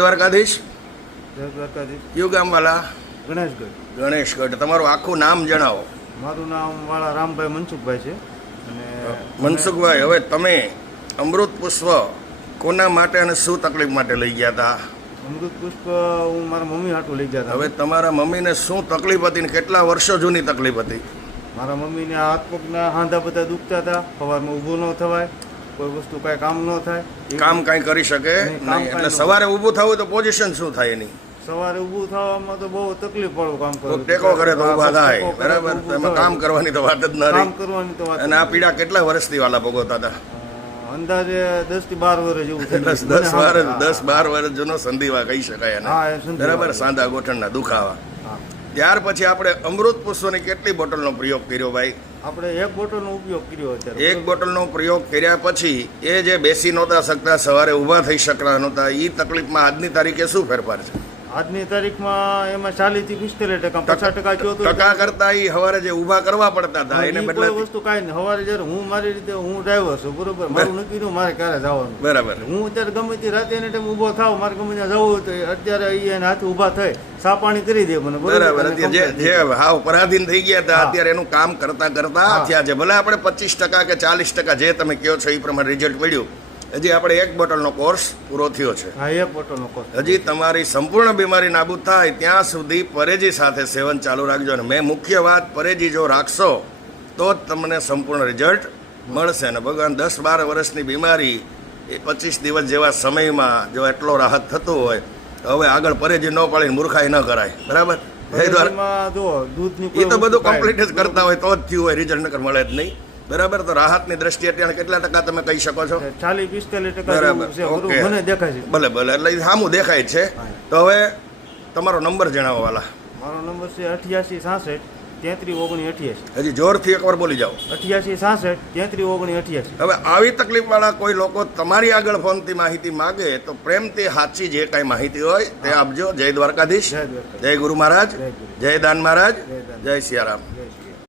દ્વારકાધીશ. જય દ્વારકાધીશ. કયું ગામ વાલા? ગણેશગઢ. ગણેશગઢ. તમારું આખું નામ જણાવો. મારું નામ વાળા રામભાઈ મનસુખભાઈ છે. અને મનસુખભાઈ, હવે તમે અમૃત પુષ્પ કોના માટે અને શું તકલીફ માટે લઈ ગયા હતા? અમૃત પુષ્પ હું મારા મમ્મી હાટું લઈ ગયા હતા. હવે તમારા મમ્મીને શું તકલીફ હતી ને કેટલા વર્ષો જૂની તકલીફ હતી? મારા મમ્મીને હાથ પગના હાંધા બધા દુખતા હતા. સવારમાં ઊભું ન થવાય, કોઈ વસ્તુ કાંઈ કામ ન થાય, કામ કાંઈ કરી શકે નહીં. એટલે સવારે ઊભું થવું તો પોઝિશન શું થાય એની? સવારે ઊભું થવામાં તો બહુ તકલીફ પડે. કામ કરવું, ટેકો કરે તો ઊભા થાય. બરાબર. એમાં કામ કરવાની તો વાત જ ન કામ રહી. કરવાની તો વાત. અને આ પીડા કેટલા વર્ષથી વાલા ભોગવતા હતા? અંદાજે 10 થી 12 વર્ષ જેવું થઈ ગયું. 10-12 વર્ષ જૂનો સંધિવા કહી શકાય એને. હા, એ સંધિવા. બરાબર. સાંધા ગોઠણના દુખાવા. હા. ત્યાર પછી આપણે અમૃત પુષ્પની કેટલી બોટલનો પ્રયોગ કર્યો ભાઈ? આપણે એક બોટલનો ઉપયોગ કર્યો અત્યારે. એક બોટલનો પ્રયોગ કર્યા પછી એ જે બેસી નહોતા શકતા, સવારે ઊભા થઈ શકતા નહોતા, એ તકલીફમાં આજની તારીખે શું ફેરફાર છે? આજની તારીખમાં એમાં 40 થી 45%, 50% થયો હતો. ટકા કરતા એ સવારે જે ઊભા કરવા પડતા હતા એને ઈ બદલે કોઈ વસ્તુ કાંઈ નહીં. સવારે જ્યારે હું મારી રીતે હું ડ્રાઈવર છું, બરોબર, મારું નક્કી ન મારે ક્યારે જવાનું. બરાબર. હું અત્યારે ગમે તે રાતે એને ટાઈમ ઊભો થાવ, મારે ગમે ત્યાં જવું હોય તો અત્યારે એને હાથે ઊભા થઈ ચા પાણી કરી દે મને. બરાબર. અત્યારે જે હાવ પરાધીન થઈ ગયા હતા, અત્યારે એનું કામ કરતા કરતા થયા છે. ભલે આપણે 25% કે 40% જે તમે કહો છો એ પ્રમાણે રિઝલ્ટ મળ્યું. હજી આપણે એક બોટલનો કોર્સ પૂરો થયો છે. હા, એક બોટલનો કોર્સ. હજી તમારી સંપૂર્ણ બીમારી નાબૂદ થાય ત્યાં સુધી પરેજી સાથે સેવન ચાલુ રાખજો. અને મેં મુખ્ય વાત, પરેજી જો રાખશો તો જ તમને સંપૂર્ણ રિઝલ્ટ મળશે. અને ભગવાન 10-12 વર્ષની બીમારી એ 25 દિવસ જેવા સમયમાં જો એટલો રાહત થતો હોય તો હવે આગળ પરેજી ન પાડીને મૂર્ખાઈ ન કરાય. બરાબર. એમાં જો દૂધની એ તો બધું કમ્પ્લીટ જ કરતા હોય તો જ થયું હોય, રિઝલ્ટ નકર મળે જ નહીં. બરાબર. તો રાહતની દ્રષ્ટિએ અત્યારે કેટલા ટકા તમે કહી શકો છો? 40-45% બરાબર. છે. ઓકે. મને દેખાય છે. ભલે ભલે. એટલે સામું દેખાય જ છે. તો હવે તમારો નંબર જણાવો વાલા. મારો નંબર છે 88 66 33 19 88. હજી જોરથી એકવાર બોલી જાઓ. 88 66 33 19 88. હવે આવી તકલીફવાળા કોઈ લોકો તમારી આગળ ફોનથી માહિતી માગે તો પ્રેમથી સાચી જે કાંઈ માહિતી હોય તે આપજો. જય દ્વારકાધીશ. જય દ્વારકા. જય ગુરુ મહારાજ. જય ગુરુ. જય દાન મહારાજ. જય દાન. જય સિયારામ.